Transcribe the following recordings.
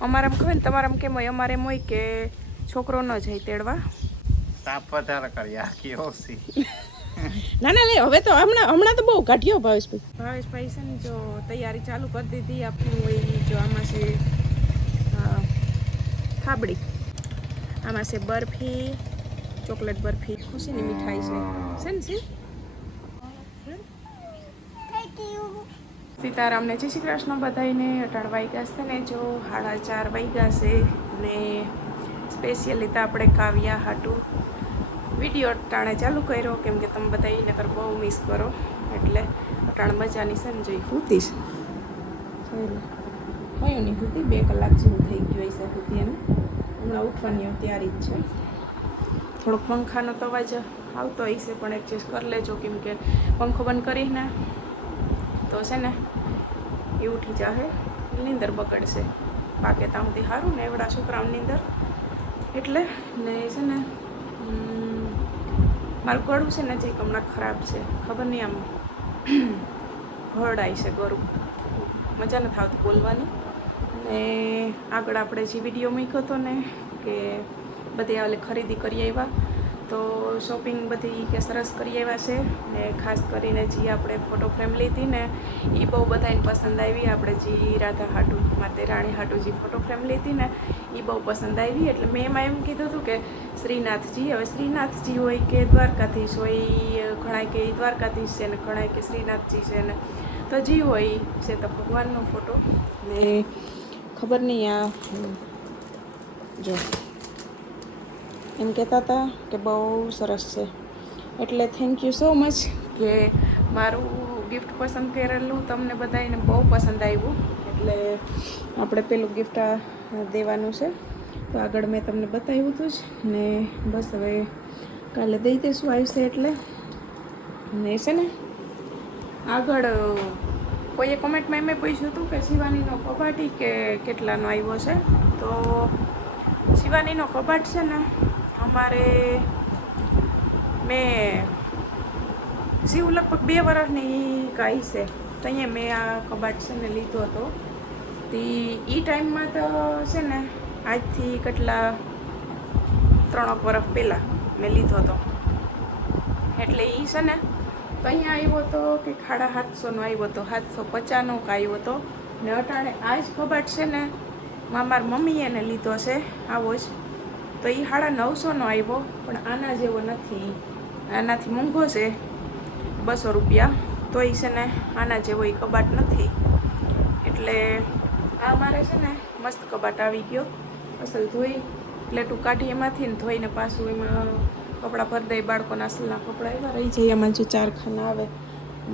અમારામાં કહે ને તમારામાં કેમ હોય, અમારે એમ હોય કે છોકરો ન જાય તેડવા. તાપ વધારે કરી આખી ઓછી. ના ના લે, હવે તો હમણાં તો બહુ કાઢ્યો ભાવેશભાઈ છે ને જો તૈયારી ચાલુ કરી દીધી આપણું હોય. જો આમાં છે થાબડી, આમાં છે બરફી, ચોકલેટ બરફી, ખુશીની મીઠાઈ છે ને સી. સીતારામને જય શ્રી કૃષ્ણ બધાઈને. 18 વાગ્યા છે ને, જો 4:30 વાગ્યા છે ને સ્પેશિયલી તો આપણે કાવ્યા હાટું વિડીયો અટાણે ચાલુ કર્યો, કેમ કે તમે બધા નકર બહુ મિસ કરો એટલે અટાણે મજાની છે ને જોઈ હૂતીશ કયું નહીં હૂતી 2 કલાક જેવું થઈ ગયું હશે હૂતી એને. હમણાં ઉઠવાની તૈયારી જ છે. થોડોક પંખાનો તો અવાજ આવતો હશે પણ એડજસ્ટ કરી લેજો, કેમ કે પંખો બંધ કરીને તો છે ને એ ઉઠી જાહે, નીંદર બગડશે. પાકે ત્યાં સુધી સારું ને એવડા છોકરાઓની નીંદર એટલે ને છે ને મારું ગળું છે ને જે હમણાં ખરાબ છે, ખબર નહીં આમ હરડાય છે ગળું, મજા નથી આવતી બોલવાની. ને આગળ આપણે જે વિડીયો મૂક્યો હતો ને કે બધી ઓલે ખરીદી કરી આવ્યા, તો શોપિંગ બધી કે સરસ કરી આવ્યા છે. ને ખાસ કરીને જે આપણે ફોટો ફ્રેમ લીધી ને એ બહુ બધાને પસંદ આવી. આપણે જે રાધા હાટુ માતે રાણી હાટુ જે ફોટો ફ્રેમ લીધી ને એ બહુ પસંદ આવી. એટલે મેં એમાં એમ કીધું હતું કે શ્રીનાથજી, હવે શ્રીનાથજી હોય કે દ્વારકાધીશ હોય, ઘણા કે દ્વારકાધીશ છે ને ઘણા કે શ્રીનાથજી છે ને, તો જે હોય છે તો ભગવાનનો ફોટો. ને ખબર નહીં આ જો એમ કહેતા હતા કે બહુ સરસ છે. એટલે થેન્ક યુ સો મચ કે મારું ગિફ્ટ પસંદ કરેલું તમને બધાને બહુ પસંદ આવ્યું. એટલે આપણે પેલું ગિફ્ટ દેવાનું છે, તો આગળ મેં તમને બતાવ્યું હતું જ ને. બસ હવે કાલે દઈ દઈશું આવશે એટલે. ને છે ને આગળ કોઈએ કોમેન્ટમાં એમ પૂછ્યું હતું કે શિવાનીનો કબાટી કે કેટલાનો આવ્યો છે. તો શિવાનીનો કબાટ છે ને અમારે મેં શિવ લગભગ 2 વર્ષની ગાય છે, તો અહીંયા મેં આ કબાટ છે ને લીધો હતો. તે એ ટાઈમમાં તો છે ને આજથી કેટલા 3 વર્ષ પહેલાં મેં લીધો હતો. એટલે એ છે ને તો અહીંયા આવ્યો હતો કે 750નો આવ્યો હતો, 750નો આવ્યો હતો. ને અટાણે આ જ કબાટ છે ને મારી મમ્મીએ એને લીધો છે આવો જ, તો એ 950નો આવ્યો. પણ આના જેવો નથી, આનાથી મોંઘો છે 200 રૂપિયા. તો એ છે ને આના જેવો એ કબાટ નથી. એટલે આ મારે છે ને મસ્ત કબાટ આવી ગયો. અસલ ધોઈ પ્લેટું કાઢી એમાંથી ને ધોઈને પાછું એમાં કપડાં ભરી દઈ. બાળકોના અસલના કપડાં એવા રહી જાય, એમાં જો 4 ખાના આવે,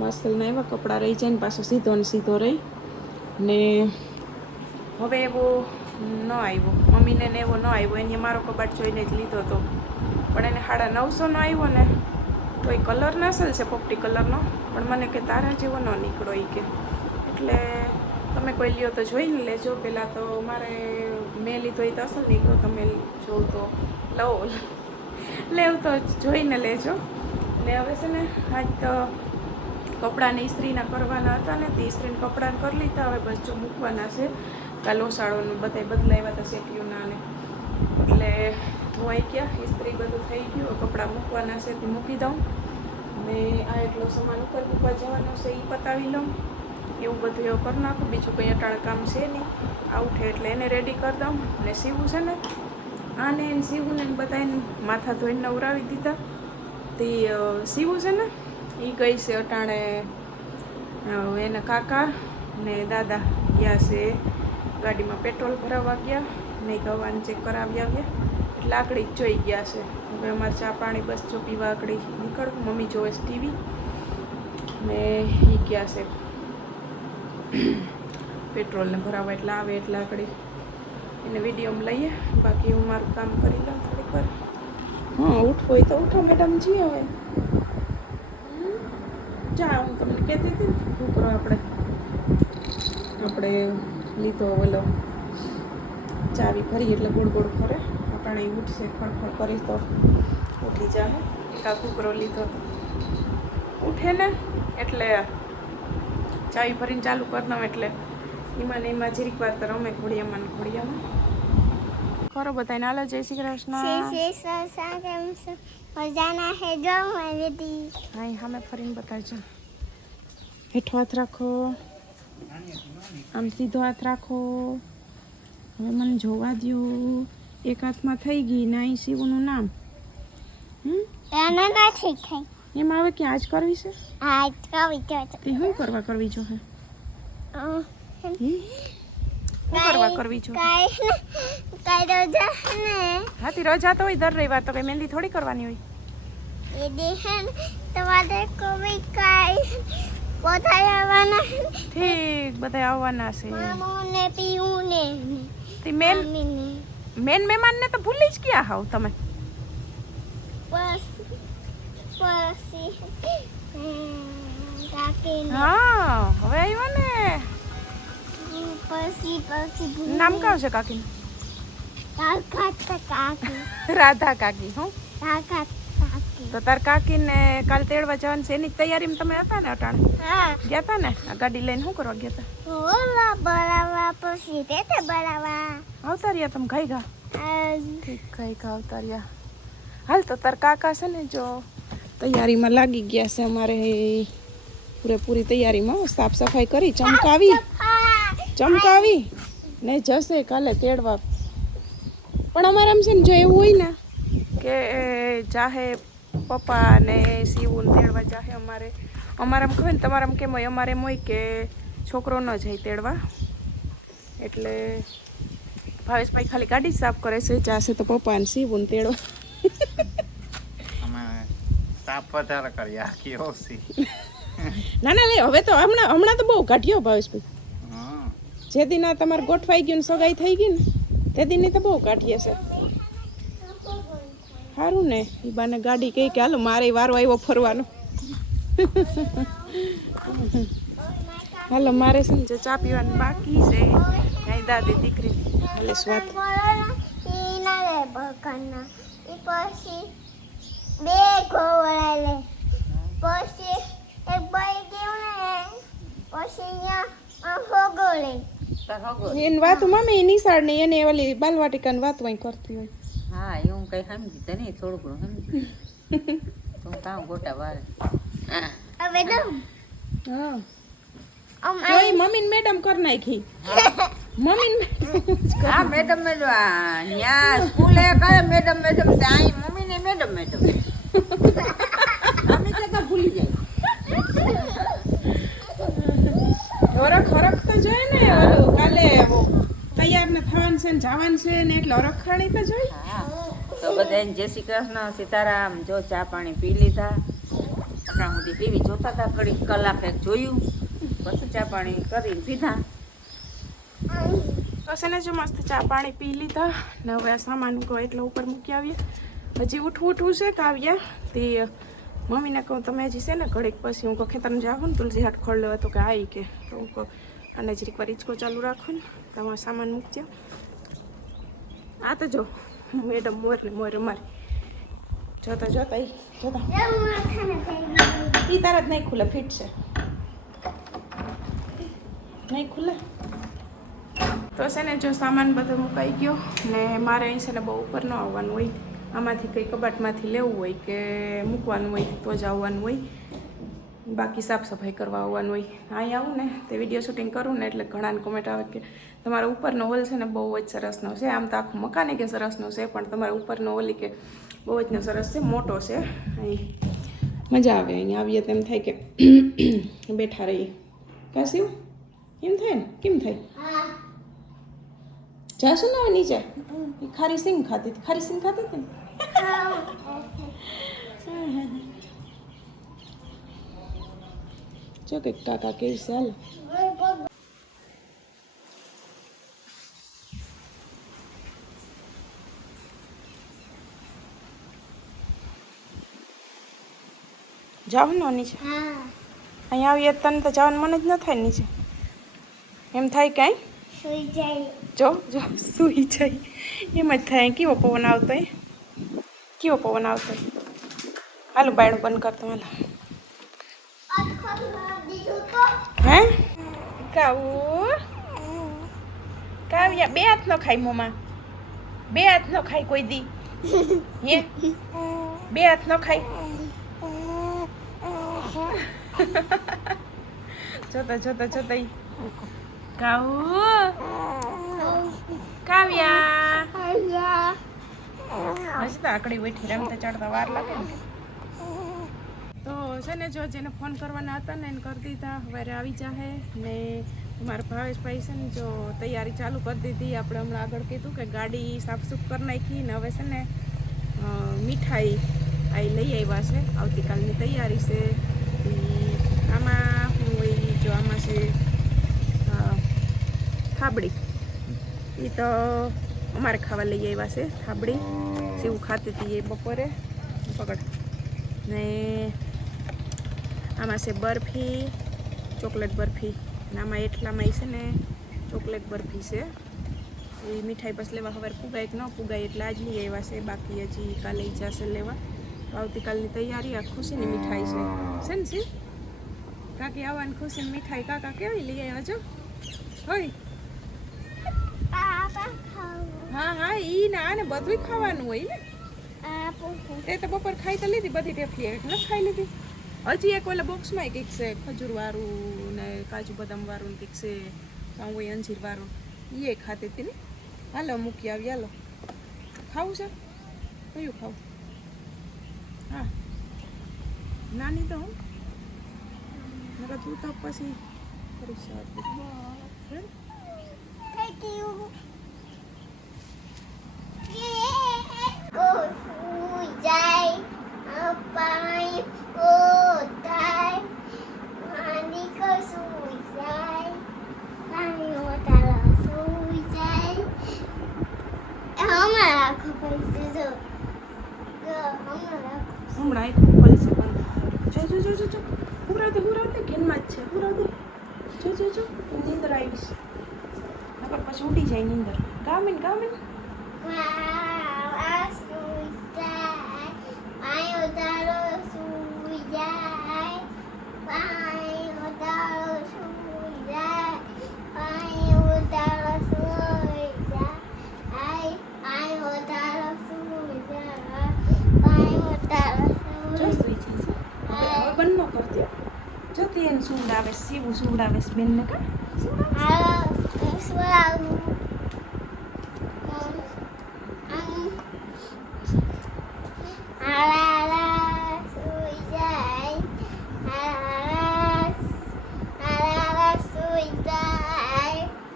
અસલના એવા કપડાં રહી જાય ને પાછો સીધો ને સીધો રહી. ને હવે એવો ન આવ્યો, મમ્મીને ને એવો ન આવ્યો. એને મારો કબાટ જોઈને જ લીધો હતો, પણ એને 950નો આવ્યો ને. તો એ કલર ના અસલ છે, પોપટી કલરનો, પણ મને કે તારા જેવો ન નીકળો એ કે. એટલે તમે કોઈ લ્યો તો જોઈને લેજો. પહેલાં તો મારે મેં લીધો એ તો અસલ નીકળો, તમે જોઉં તો લેવું તો જોઈને લેજો. ને હવે છે ને આજ તો કપડાને ઇસ્ત્રીના કરવાના હતા ને, તે ઇસ્ત્રીને કપડાને કરી લીધા. હવે બસ જો મૂકવાના છે. કાલ ઓસાળોનું બધા બદલાવ્યા હતા સેટીઓના ને, એટલે ધોવાઈ ગયા, ઇસ્ત્રી બધું થઈ ગયું. કપડાં મૂકવાના છે તે મૂકી દઉં. ને આ એટલો સામાન ઉપર મૂકવા જવાનો છે એ પતાવી લઉં. એવું બધું એવું કરી નાખું. બીજું કંઈ અટાણે કામ છે નહીં. આ ઉઠે એટલે એને રેડી કરી દઉં. ને સીવું છે ને આને એને સીવું ને બધાને માથા ધોઈને નવરાવી દીધા. તે સીવું છે ને એ ગઈ છે અટાણે એના કાકા ને દાદા ગયા છે ગાડીમાં પેટ્રોલ ભરાવવા ગયા, નહીં ગવાને ચેક કરાવી આવ્યા. એટલે આકડી જ જોઈ ગયા છે. હવે અમારે ચા પાણી બસ જો પીવા આકડી નીકળવું. મમ્મી જોવે છે ટીવી ને એ ગયા છે પેટ્રોલને ભરાવવા. એટલે આવે એટલે આકડી એને વિડીયોમાં લઈએ. બાકી હું મારું કામ કરી લઉં થોડીક વાર. હા ઉઠવું હોય તો ઉઠો મેડમજી. હવે જા હું તમને કહેતી હતી ને શું કરો આપણે લીધો ઓલો ચાવી ભરી એટલે ગોળ ગોળ ફરે. અટાણે ઉઠશે, ખડખડ કરી તો ઉઠી જાય. એકા કૂકરો લીધો તો ઉઠે ને એટલે ચાવી ભરીને ચાલુ કરી દઉં એટલે એમાં ને એમાં જરીક વાર તો રમે ઘોડિયામાં ને ઘોડિયામાં ખરો બધાને હાલો જય શ્રી કૃષ્ણ હા સામે ફરીને બતાવજો હેઠો હાથ રાખો આમ સીધો હાથ રાખો હવે મને જોવા દો એક હાથમાં થઈ ગઈ ને અહીં શિવનું નામ એમ આવે કે આજ કરવી છે તે શું કરવા કરવી જો હે શું કરવા કરવી જો હાથી રજા તો હોય દર રવિવાર તો કઈ મહેંદી થોડી કરવાની હોય ઠીક બધા આવવાના છે તે મેન મહેમાન ને તો ભૂલી જ ગયા હાવ તમે હા હવે આવ્યો ને નામ કાવ છે કાકી રાધા કાકી હું તો તાર કાકી ને કાલ તેડવા જવાનું છે એની તૈયારીમાં તમે હતા ને અટાણે ગયા હતા ને આ ગાડી લઈને શું કરવા ગયા હતા આવતા રહ્યા તમે ખાઈ ગા ઠીક ખાઈ ગા આવતા રહ્યા હાલ તો તાર કાકા છે ને જો તૈયારીમાં લાગી ગયા છે અમારે પૂરેપૂરી તૈયારીમાં સાફ સફાઈ કરી ચમકાવી ને જશે કાલે તેડવા પણ અમારે આમ છે ને જો એવું હોય ને કે જાહે પપ્પા ને શિવું તેડવા જાહે અમારે આમ ખબર ને તમારામ કેમ હોય અમારે એમ હોય કે છોકરો ન જાય તેડવા એટલે ભાવેશભાઈ ખાલી ગાડી સાફ કરે છે જાશે તો પપ્પા ને શિવું તેડવા સાફ વધારે કરી આખી ઓછી ના લે હવે તો હમણાં તો બહુ કાઢ્યો ભાવેશભાઈ જે દિન આ તમારે ગોઠવાઈ ગયું ને સગાઈ થઈ ગઈ ને તે દિનની તો બહુ કાઢીએ છે સારું ને એ બાને ગાડી કહી કે હાલો મારે વારો આવ્યો ફરવાનો હાલો મારે છે ને જે ચા પીવાનું બાકી છે અહીં દાદી દીકરી હાલે સ્વાદ એને વાતો મમ્મી નિશાળ ને એને ઓલી બાલવાટિકાની વાત વઈ કરતી હોય હા એવું કઈ સમજી તો નહીં થોડું ઘણું સમજી તો કામ ગોટા વારે જોઈ મમ્મી મેડમ કર નાખી મમ્મી હા મેડમ ન્યા સ્કૂલે કરે મેડમ અહીં મમ્મી ને મેડમ અમે તો ભૂલી જાય હરખ તો જોઈએ ને ઓલું કાલે તૈયાર ને થવાનું છે ને જવાનું છે ને એટલે હરખરાણી તો જોઈ હા તો બધાને જય શ્રી કૃષ્ણ સીતારામ જો ચા પાણી પી લીધા આપણા સુધી ટીવી જોતા હતા ઘડી કલાક એક જોયું પછી ચા પાણી કરીને પીધા તો છે ને જો મસ્ત ચા પાણી પી લીધા ને હવે સામાન એટલે ઉપર મૂકી આવીએ હજી ઉઠવું છે કે આવ્યા તે મમ્મીને કહું તમે હજી છે ને ઘડીક પછી હું કહું ખેતરમાં જાઉં ને તુલસી હાટ ખોળ લેવા તો કે આવી કે તો હું કહું અને જરીક વાર હિંચકો ચાલુ રાખો ને તમારો સામાન મૂકજો આ તો જો મેડમ મોર અમારી જોતા એ તારા જ નહીં ખુલે ફિટ છે નહીં ખુલે તો છે ને જો સામાન બધો મુકાઈ ગયો ને મારે અહીં છે ને બહુ ઉપર ન આવવાનું હોય આમાંથી કંઈ કબાટમાંથી લેવું હોય કે મૂકવાનું હોય તો જ આવવાનું હોય બાકી સાફ સફાઈ કરવા આવવાનું હોય અહીં આવું ને તે વિડીયો શૂટિંગ કરું ને એટલે ઘણાને કોમેન્ટ આવે કે તમારો ઉપરનો હોલ છે ને બહુ જ સરસનો છે આમ તો આખું મકાને કે સરસનો છે પણ તમારા ઉપરનો હોલી કે બહુ જ સરસ છે મોટો છે અહીં મજા આવે અહીં આવીએ તેમ થાય કે બેઠા રહીએ કાશી એમ થાય ને કેમ થાય જાશું ને નીચે ખારી સિંગ ખાતી હતી ને જો કે કાકા કે ચાલ જાવ ને નીચે અહીંયા આવીએ તને તો જવાનું મન જ ન થાય નીચે એમ થાય કાંઈ જો સુઈ જાય એમ જ થાય કેવો પવન આવતો હાલો બાયણું બંધ કરતો હાલો હે કાવું કાવ્યા બે હાથ નો ખાય મોમાં, બે હાથ નો ખાય કોઈ દી, હે બે હાથ નો ખાય. જોતા જોતા જોતા ઈ કાઉ કાવ્યા હજી તો આકડી બેઠી રમતા ચડતા વાર લાગે ને. તો છે ને જો જેને ફોન કરવાના હતા ને એને કરી દીધા, હવે આવી જાહે ને મારા ભાવેશભાઈ છે ને જો તૈયારી ચાલુ કરી દીધી. આપણે હમણાં આગળ કીધું કે ગાડી સાફસૂફ કરી નાખી ને હવે છે ને મીઠાઈ આ લઈ આવ્યા છે, આવતીકાલની તૈયારી છે. આમાં હું હોય જો આમાં છે થાબડી, એ તો અમારે ખાવા લઈ આવ્યા છે થાબડી. સેવું ખાતી હતી એ બપોરે પકડ ને આમાં છે બરફી, ચોકલેટ બરફી ને આમાં એટલામાં એ છે ને ચોકલેટ બરફી છે. એ મીઠાઈ બસ લેવા હવે પુગાય કે ન પુગાય એટલે આજ લઈ આવ્યા છે, બાકી હજી કાલે જશે લેવા. તો આવતીકાલની તૈયારી આ ખુશીની મીઠાઈ છે ને સી કાકી આવવાની ખુશીની મીઠાઈ. કાકા કેવી લઈ આવ્યા છો હોય? હા હા ઈ ને આને બધું ખાવાનું હોય ને. તે તો બપોર ખાઈ તો લીધી બધી ટેફલી, એટલે ખાઈ લીધી. હજી એક ઓલા બોક્સમાં કંઈક છે ખજૂર વાળું ને કાજુ બદામ વાળું કંઈક છે, કાં હોય અંજીર વાળું, એ ખાતી હતી ને. હાલો મૂકી આવી, હાલો ખાવું છે કયું ખાવું? હા નાની તો હું નકર તું તો પછી કરીશ. હમણાં એક ખોલશે પણ જો જો જો જો જો હુરાવતે ઘેનમાં જ છે, હુરાવતે જો જો જો નીંદર આવીશ નકર પછી ઉડી જાય નીંદર. ગામીન ગામીન બંને કરતી જો તે એને સુવડાવે, સીવું સુવડાવે બેનને કા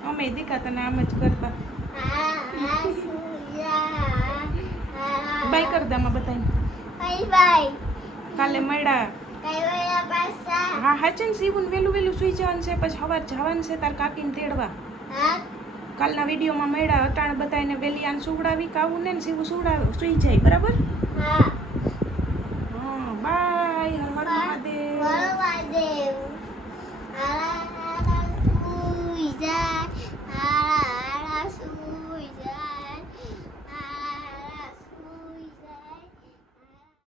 અમે દીકા તને આમ જ કરતા. બાય કર દે આમાં બતાવીને. કાલે મળ્યા. હા હાચન સીવું વેલું વેલું સુઈ જવાનું છે, પછી સવાર જવાનું છે તાર કાકીને તેડવા. કાલના વિડીયોમાં મળ્યા અટાણ બતાવીને વેલી આને સુવડાવી કાવું ને સીવું સુવડાવે સુઈ જાય બરાબર. હા બાય, હર હર મહાદેવ.